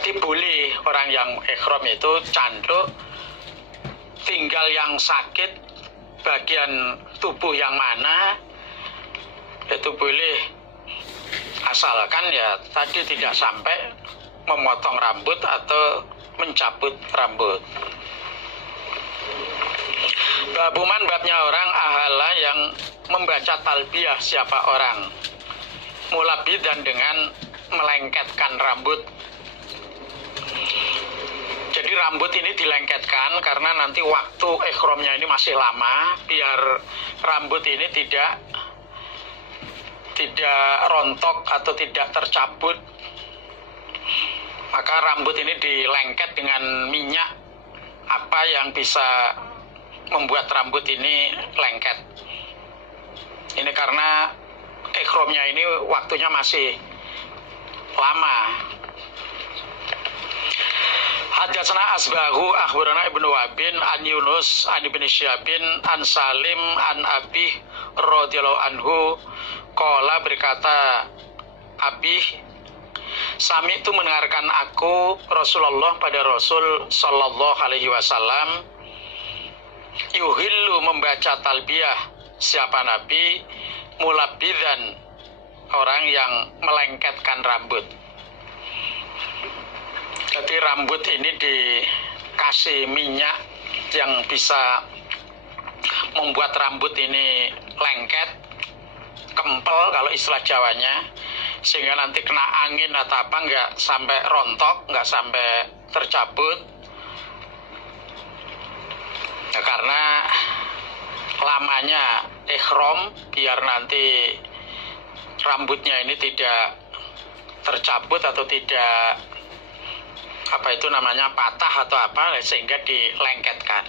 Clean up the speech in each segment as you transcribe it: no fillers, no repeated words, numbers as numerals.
Jadi boleh orang yang ihram itu canduk, tinggal yang sakit bagian tubuh yang mana itu boleh, asalkan ya tadi tidak sampai memotong rambut atau mencabut rambut. Babuman babnya orang ahala yang membaca talbiyah siapa orang mulabidan dengan melengketkan rambut. Jadi rambut ini dilengketkan karena nanti waktu ihramnya ini masih lama, biar rambut ini tidak rontok atau tidak tercabut. Maka rambut ini dilengket dengan minyak apa yang bisa membuat rambut ini lengket. Ini karena ihramnya ini waktunya masih lama. Hadatsana Asbahu akhbarana Ibnu Wahbin an Yunus an Ibnu Syabin an Salim an Abi radhiyallahu anhu qala, berkata Abi, sami itu mendengarkan aku Rasulullah pada Rasul sallallahu alaihi wasallam yuhillu membaca talbiyah siapa Nabi mulabidan orang yang melengketkan rambut. Jadi rambut ini dikasih minyak yang bisa membuat rambut ini lengket, kempel kalau istilah Jawanya, sehingga nanti kena angin atau apa nggak sampai rontok, nggak sampai tercabut. Nah, karena lamanya ihram, biar nanti rambutnya ini tidak tercabut atau tidak patah atau apa, sehingga dilengketkan.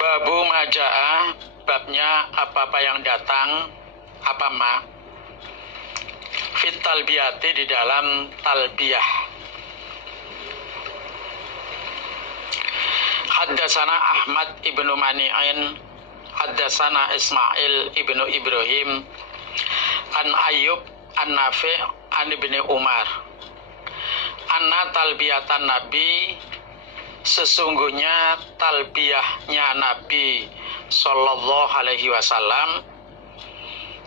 Babu majaa, babnya apa-apa yang datang, apa ma fit talbiyati, di dalam talbiyah. Haddatsana Ahmad ibnu Mani'in haddatsana Ismail ibnu Ibrahim an Ayyub an Nafi' an ibni Umar anna talbiyatan Nabi, sesungguhnya talbiyahnya Nabi sallallahu alaihi wasallam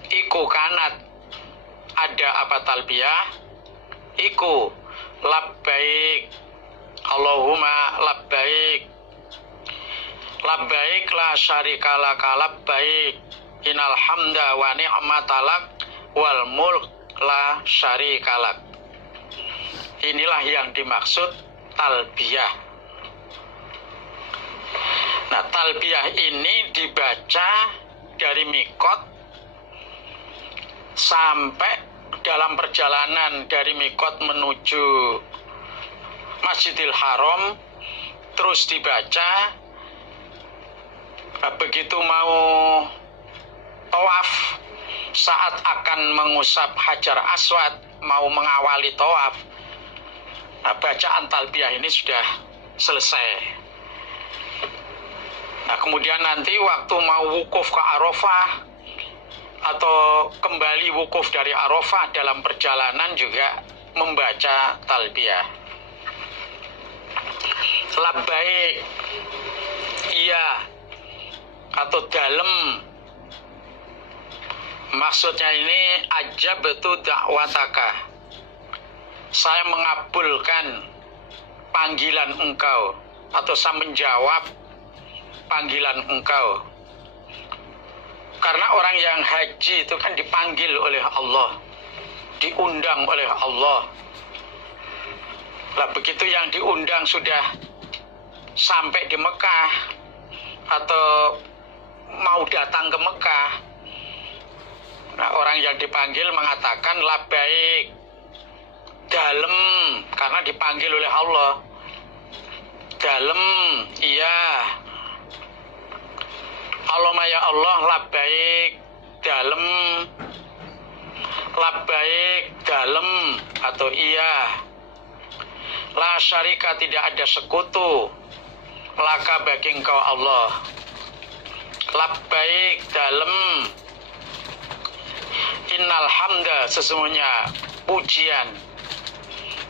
iku kanat, ada apa talbiyah iku labbaik Allahumma labbaik labbaik la syarika laka labbaik innal hamda wa ni'matalak wal mulk la syarika lak. Inilah yang dimaksud talbiyah. Nah, talbiyah ini dibaca dari mikot sampai dalam perjalanan dari mikot menuju Masjidil Haram, terus dibaca. Nah, begitu mau tawaf, saat akan mengusap Hajar Aswad, mau mengawali tawaf, nah, bacaan talbiyah ini sudah selesai. Nah, kemudian nanti waktu mau wukuf ke Arafah atau kembali wukuf dari Arafah dalam perjalanan juga membaca talbiyah. Labbaik, iya, atau dalem. Maksudnya ini ajabtu da'wataka, saya mengabulkan panggilan engkau, atau saya menjawab panggilan engkau. Karena orang yang haji itu kan dipanggil oleh Allah, diundang oleh Allah. Lah begitu yang diundang sudah sampai di Mekah atau mau datang ke Mekah, nah, orang yang dipanggil mengatakan labbaik, dalem, karena dipanggil oleh Allah. Dalem, iya. Allahumma ya Allah, labbaik, dalem. Labbaik, dalem, atau iya. La syarika, tidak ada sekutu, laka bagi engkau Allah. Labbaik, dalem. Innal hamda, sesungguhnya pujian,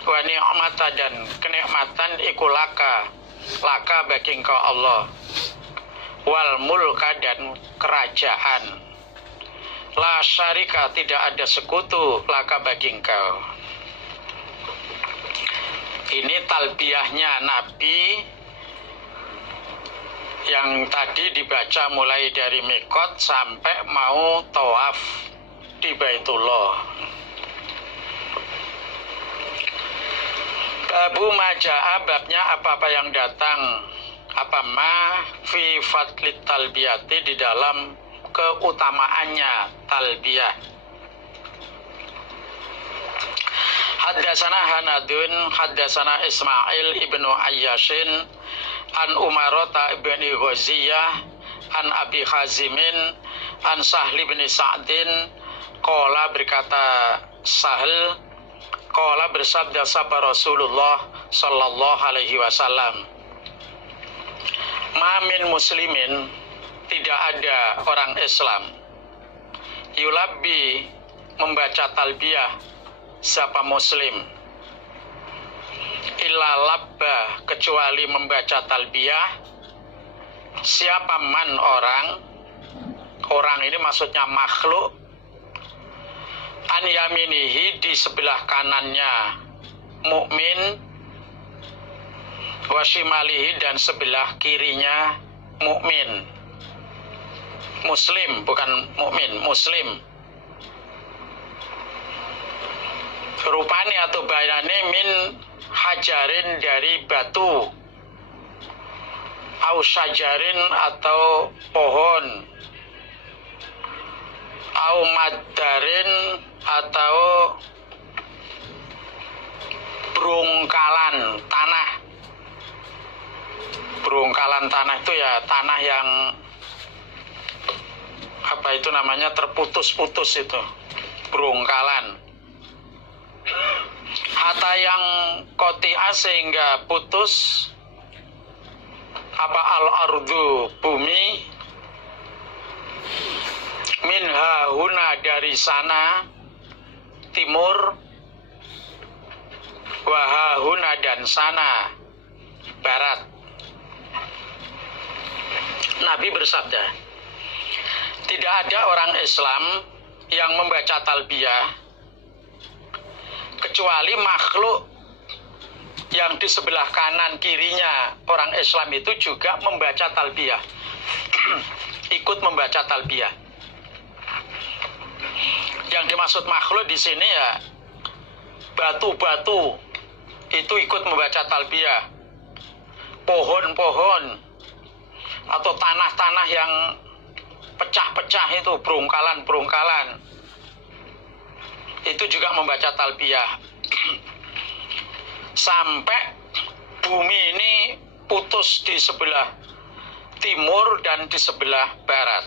wa ni'mata dan kenikmatan iku laka bagi engkau Allah, wal mulka dan kerajaan, la syarika tidak ada sekutu laka bagi engkau. Ini talbiyahnya Nabi yang tadi dibaca mulai dari mikot sampai mau tawaf di Baitullah. Babu maja'a, babnya apa-apa yang datang, apa ma fi fadlit talbiyati, di dalam keutamaannya talbiyah. Haddasana Hanadun, haddasana Ismail ibnu Ayyashin, an Umarota ibni Ghaziyah, an Abi Hazimin, an Sahli bin Sa'din, qala berkata Sahl, qala bersabda sabda Rasulullah sallallahu alaihi wasallam, ma min muslimin, tidak ada orang Islam, yulabbi membaca talbiyah, siapa muslim, illa labba kecuali membaca talbiyah, siapa man orang ini maksudnya makhluk, an yaminihi di sebelah kanannya mukmin, wa shimalihi dan sebelah kirinya mukmin. Muslim bukan mukmin, muslim. Rupani atau bayane min hajarin dari batu, au syajarin atau pohon, au madarin atau berungkalan tanah. Berungkalan tanah itu ya tanah yang apa itu namanya, terputus-putus, itu berungkalan. Hatta yang koti'a sehingga putus apa al-ardu bumi, minha huna dari sana timur, waha huna dan sana barat. Nabi bersabda, tidak ada orang Islam yang membaca talbiyah kecuali makhluk yang di sebelah kanan kirinya orang Islam itu juga membaca talbiyah, ikut membaca talbiyah. Yang dimaksud makhluk di sini ya batu-batu itu ikut membaca talbiyah, pohon-pohon atau tanah-tanah yang pecah-pecah itu, berungkalan-berungkalan, itu juga membaca talbiyah. Sampai bumi ini putus di sebelah timur dan di sebelah barat.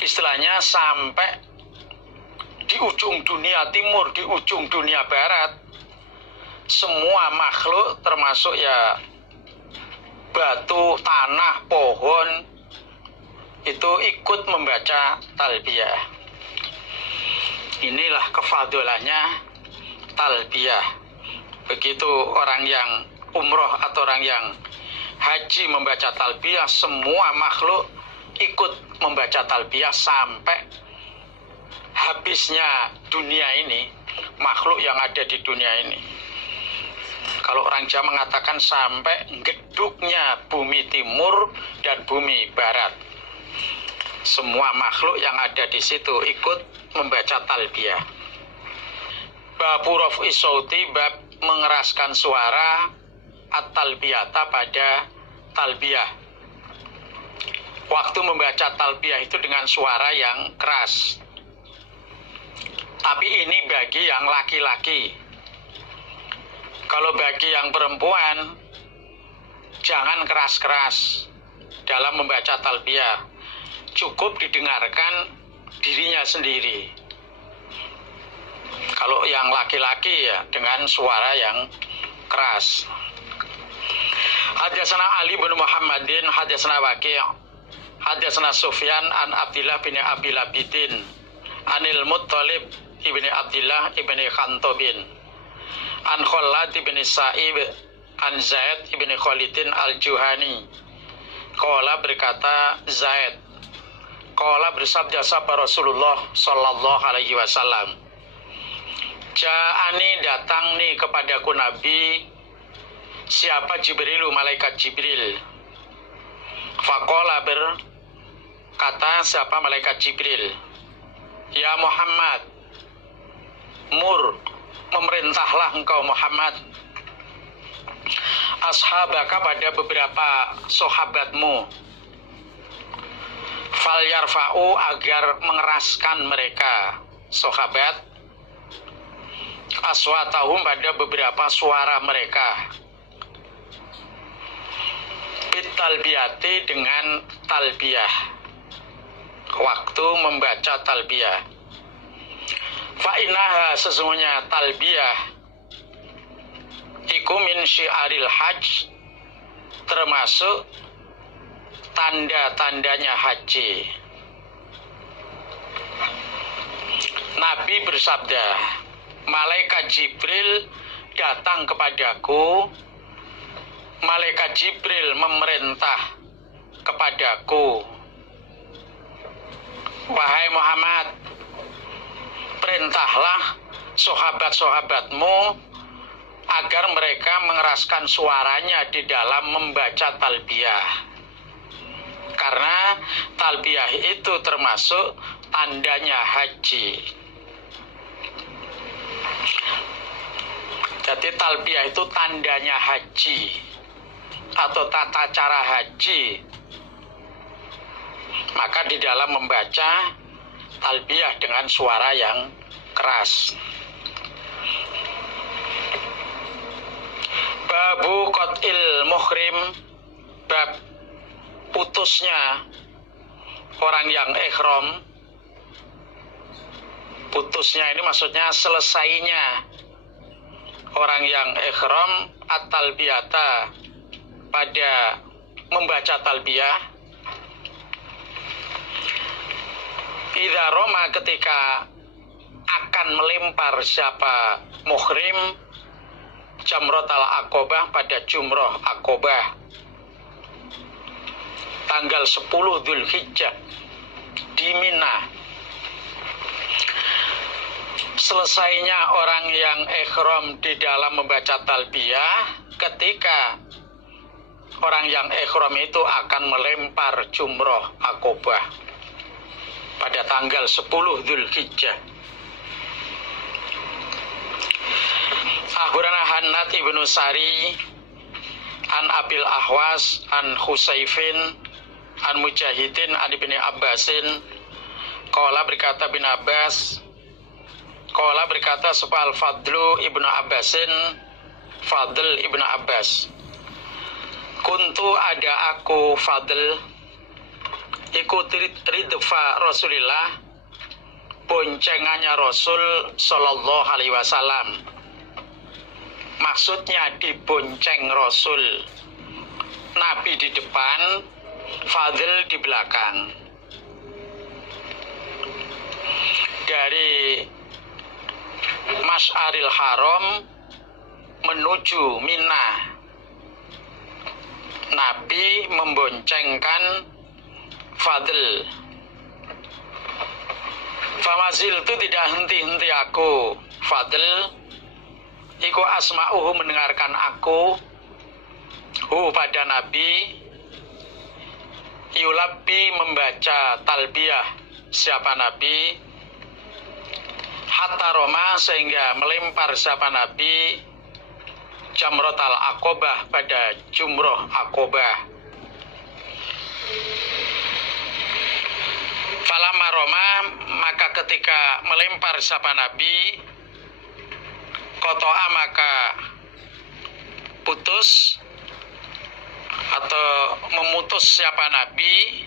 Istilahnya sampai di ujung dunia timur, di ujung dunia barat, semua makhluk termasuk ya batu, tanah, pohon itu ikut membaca talbiyah. Inilah kefadulannya talbiyah. Begitu orang yang umroh atau orang yang haji membaca talbiyah, semua makhluk ikut membaca talbiyah sampai habisnya dunia ini, makhluk yang ada di dunia ini. Kalau orang Jawa mengatakan sampai geduknya bumi timur dan bumi barat, semua makhluk yang ada di situ ikut membaca talbiyah. Babu raf'i sauti, bab mengeraskan suara at-talbiyata pada talbiyah. Waktu membaca talbiyah itu dengan suara yang keras. Tapi ini bagi yang laki-laki. Kalau bagi yang perempuan, jangan keras-keras dalam membaca talbiyah. Cukup didengarkan dirinya sendiri. Kalau yang laki-laki ya dengan suara yang keras. Hadatsana Ali bin Muhammadin, hadatsana Waqi', hadatsana Sufyan an Abdillah bin Abi Labidin, Anil Muttalib ibni Abdillah ibni Khantobin an Khalad ibni Sa'ib an Zaid ibni Khalidin al-Juhani. Qala berkata Zaid, qala bersabda sabda Rasulullah sallallahu alaihi wasallam, ja'ani datang nih kepadaku Nabi siapa Jibrilu, malaikat Jibril. Faqala berkata siapa malaikat Jibril, ya Muhammad, mur, memerintahlah engkau Muhammad, ashabaka pada beberapa sahabatmu, fal yarfa'u agar mengeraskan mereka sahabat, aswatahum pada beberapa suara mereka, bitalbiyati dengan talbiyah, waktu membaca talbiyah. Fa'inaha sesungguhnya talbiyah iku min syiaril hajj, termasuk tanda-tandanya haji. Nabi bersabda, malaikat Jibril datang kepadaku, malaikat Jibril memerintah kepadaku, wahai Muhammad, perintahlah sahabat-sahabatmu agar mereka mengeraskan suaranya di dalam membaca talbiyah, karena talbiyah itu termasuk tandanya haji. Jadi talbiyah itu tandanya haji atau tata cara haji. Maka di dalam membaca talbiyah dengan suara yang keras. Babu qat'il muhrim, bab putusnya orang yang ihram. Putusnya ini maksudnya selesainya orang yang ihram at-talbiyata pada membaca talbiyah. Idza roma ketika akan melempar siapa muhrim jamratul aqobah pada jumroh aqobah tanggal 10 Dzulhijjah di Mina. Selesainya orang yang ihram di dalam membaca talbiyah ketika orang yang ihram itu akan melempar jumroh aqobah pada tanggal 10 Dzulhijjah. Akhbarana Hannad ibnu Sari an Abil Ahwas an Khusaifin an Mujahidin an Ibni Abbasin qala berkata bin Abbas, qala berkata sepal Fadlu ibnu Abbasin, Fadl ibnu Abbas, kuntu ada aku Fadl ikut ridfa Rasulillah, boncengannya Rasul sallallahu alaihi wasallam. Maksudnya dibonceng Rasul, Nabi di depan, Fadl di belakang. Dari Masy'aril Haram menuju Mina, Nabi memboncengkan Fadl. Famazil itu tidak henti-henti aku Fadl iku asma'uhu mendengarkan aku pada Nabi yulabbi membaca talbiyah siapa Nabi hatta roma sehingga melempar siapa Nabi jamratul aqobah pada jumroh aqobah. Falamma roma maka ketika melempar siapa Nabi koto'a maka putus atau memutus siapa Nabi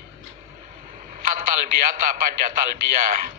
at-talbiyata pada talbiyah.